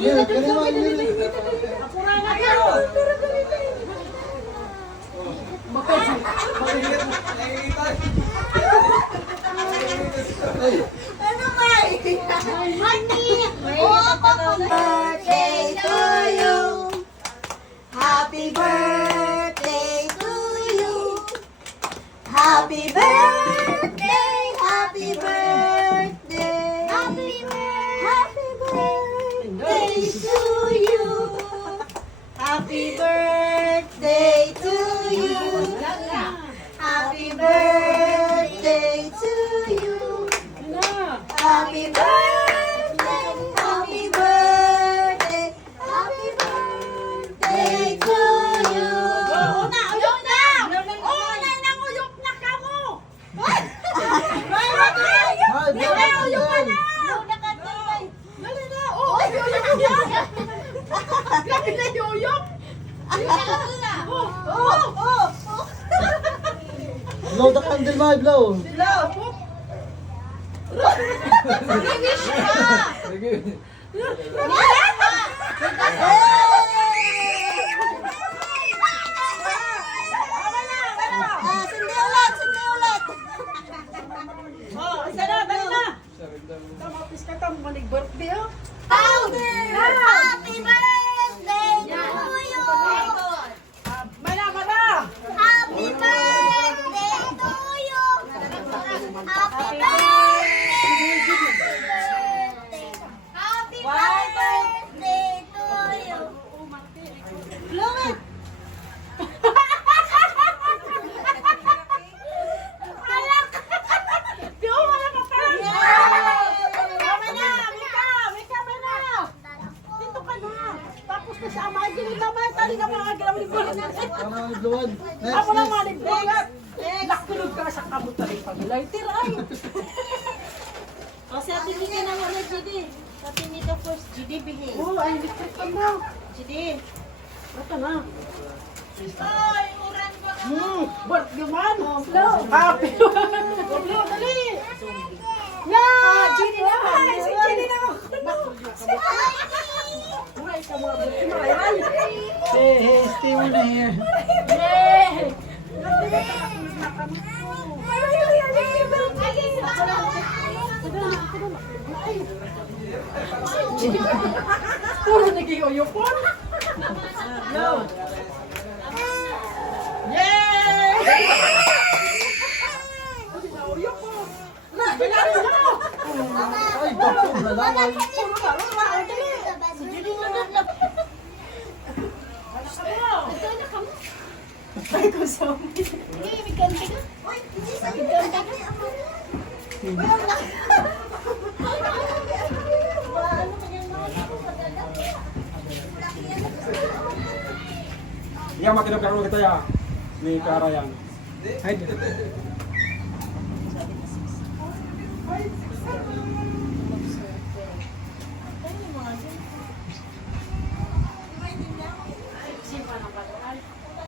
Ano ba? Honey! Oh, birthday to you! Happy birthday to you! Happy birthday! Birthday to you! Happy birthday to you! Happy birthday to you! Happy birthday, happy birthday, happy birthday to you. Oo na, uyok na! Oo na, nanguyok na ka mo! May uyok! Uyok ka na! Dali na! Uyok! Oo, oo, oo! Blow the candle, my blow. Sila! Finish ka! Ah, sindi ulit, sindi ulit. Oh, isa na, dali na. Tamapis ka tam, manig birthday oh. Powder! Happy birthday to you! Mana, mana. Happy birthday to you! Happy birthday! Happy birthday to you! Blow it! Alak! Di oh, wala pa pala. Kama na! Mika! Mika ba na? Dito ka na. Tapos na sa ama, hindi naman. Tali na mga galaw ni. Next, Ako na mga ni Bulan. Lakulog ka sa kamot na rin pag-lighter ay. O, si Ate Mika na muna, Judy. Si Ate Mika first, Judy, bigay. Oh, ay, electric ka na. Judy. Ito na. Ay, uran ko na. Hmm, birthday man. Happy. Blow, dali. Hey, hey, stay me here. Yay! Puro naging uyupon. No. Yay! Uyupon. Na, bilari na. Ay, bato, nalaway. Puro zombie. Hindi, may kanta ka. May kanta. Yang makin dekat kita ya, ni ke arah yang. Hai.